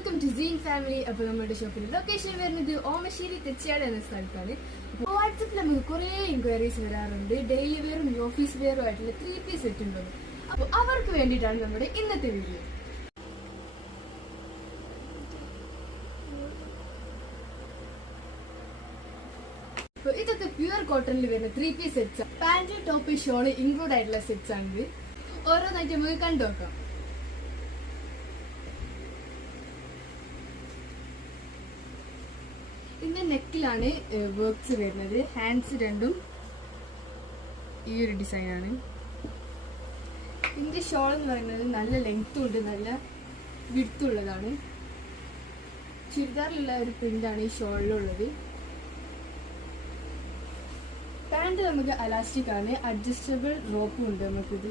Welcome two scene family. അപ്പോൾ നമ്മുടെ ഷോപ്പിന്റെ ലൊക്കേഷൻ വരുന്നത് ഓമശ്ശേരി തെച്ചിയാട് എന്ന സ്ഥലത്താണ്. അപ്പോൾ വാട്സപ്പിൽ നമുക്ക് കുറേ എൻക്വയറീസ് വരാറുണ്ട്. ഡെയിലി വെയറും ഓഫീസ് വെയറും ആയിട്ടുള്ള 3-piece സെറ്റ് ഉണ്ടെന്ന്. അപ്പോൾ അവർക്ക് വേണ്ടിയിട്ടാണ് നമ്മുടെ ഇന്നത്തെ വീഡിയോ. അപ്പോൾ ഇതൊക്കെ പ്യുവർ കോട്ടണിൽ വരുന്ന 3-piece sets. Pant, top, shawl include ആയിട്ടുള്ള സെറ്റ്സ് ആണ്. ഓരോന്നായിട്ട് നമുക്ക് കണ്ടു നോക്കാം. ഇതിന്റെ നെക്കിലാണ് വർക്ക്സ് വരുന്നത്. ഹാൻഡ്സ് രണ്ടും ഈ ഒരു ഡിസൈനാണ്. ഇതിന്റെ ഷോൾ എന്ന് പറയുന്നത് നല്ല ലെങ്ത്തും ഉണ്ട്, നല്ല വിഡ്ത്തുള്ളതാണ്. ചുരിദാറിലുള്ള ഒരു പ്രിന്റാണ് ഈ ഷോളിലുള്ളത്. പാൻറ് നമുക്ക് അലാസ്റ്റിക് ആണ്, അഡ്ജസ്റ്റബിൾ റോപ്പും ഉണ്ട് നമുക്കിത്.